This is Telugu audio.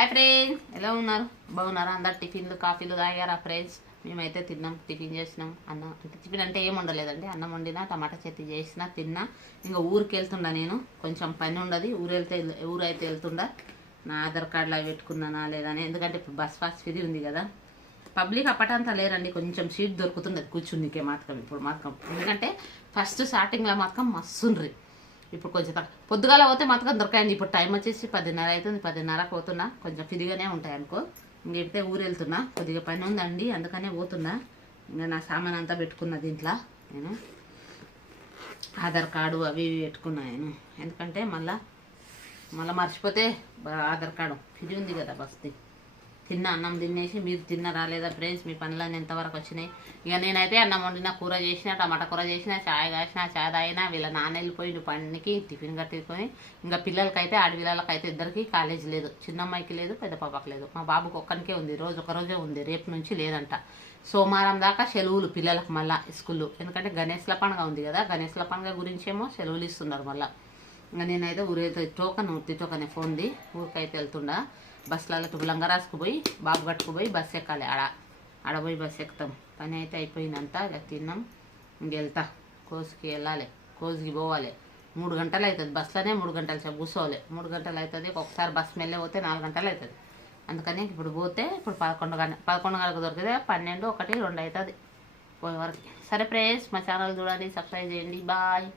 హాయ్ ఫ్రెండ్స్, ఎలా ఉన్నారు? బాగున్నారా? అందరు టిఫిన్లు కాఫీలు తాగారా ఫ్రెండ్స్? మేమైతే తిన్నాం, టిఫిన్ చేసినాం. అన్నం టిఫిన్ అంటే ఏం ఉండలేదండి, అన్నం వండినా, టమాటా చట్నీ చేసినా తిన్నా. ఇంకా ఊరికి వెళ్తుండా, నేను కొంచెం పని ఉండదు. ఊరైతే వెళ్తుండా. నా ఆధార్ కార్డులో అవి పెట్టుకున్నానా లేదని, ఎందుకంటే ఇప్పుడు బస్ పాస్ ఫ్రీ ఉంది కదా. పబ్లిక్ అప్పటంతా లేరండి, కొంచెం సీట్ దొరుకుతుండదు కూర్చుందికే మాత్రం. ఇప్పుడు మాత్రం ఎందుకంటే ఫస్ట్ స్టార్టింగ్లో మాత్రం మస్తుండ్రి. ఇప్పుడు కొంచెం పొద్దుగాల పోతే మాత్రం దొరకాయండి. ఇప్పుడు టైం వచ్చేసి 10:30 అవుతుంది. 10:30కు పోతున్నా. కొంచెం ఫ్రీగానే ఉంటాయి అనుకో. ఇంకెడితే ఊరు వెళ్తున్నా, కొద్దిగా పని ఉందండి, అందుకనే పోతున్నా. ఇంకా నా సామాన్ అంతా పెట్టుకున్నా దీంట్లో. నేను ఆధార్ కార్డు అవి పెట్టుకున్నా నేను, ఎందుకంటే మళ్ళీ మర్చిపోతే ఆధార్ కార్డు ఫ్రీ ఉంది కదా బస్ది. అన్నం తినేసి, మీరు తిన్నారా లేదా ఫ్రెండ్స్? మీ పనులన్నీ ఎంతవరకు వచ్చినాయి? ఇక నేనైతే అన్నం వండిన, కూర చేసిన, టమాటా కూర చేసిన, చాయ్ కాసిన, చాయ్ తాగినా. వీళ్ళ నాన్న వెళ్ళిపోయి పనికి టిఫిన్ కట్టుకొని. ఇంకా పిల్లలకైతే ఆడపిల్లలకైతే ఇద్దరికి కాలేజ్ లేదు. చిన్నమ్మాయికి లేదు, పెద్ద పాపకి లేదు. మా బాబుకి ఒక్కనికే ఉంది, ఒకరోజే ఉంది, రేపు నుంచి లేదంట. సోమవారం దాకా సెలవులు పిల్లలకు మళ్ళీ స్కూల్లో. ఎందుకంటే గణేష్ల పండుగ ఉంది కదా, గణేష్ల పండుగ గురించేమో సెలవులు ఇస్తున్నారు మళ్ళీ. ఇంకా నేనైతే ఊరైతే టోకనే ఫోన్ది, ఊరికైతే వెళ్తుండా. బస్సులలో లంగరాసుకు పోయి, బాబు కట్టుకుపోయి బస్సు ఎక్కాలి. ఆడపోయి బస్సు ఎక్కుతాం. పని అయితే అయిపోయిందంతా. ఇక తిన్నాం, ఇంకెళ్తా. కోసుకి వెళ్ళాలి, కోసుకి పోవాలి. 3 గంటలు అవుతుంది బస్సులోనే. 3 గంటలు సేపు కూర్చోవాలి. 3 గంటలు అవుతుంది. ఒకసారి బస్సు మెల్లే పోతే 4 గంటలు అవుతుంది. అందుకని ఇప్పుడు పోతే ఇప్పుడు 11 గంటలకు దొరికితే 12, 1, 2 అవుతుంది పోయే వరకు. సరే ఫ్రెండ్స్, మా ఛానల్ చూడండి, సబ్స్క్రైబ్ చేయండి. బాయ్.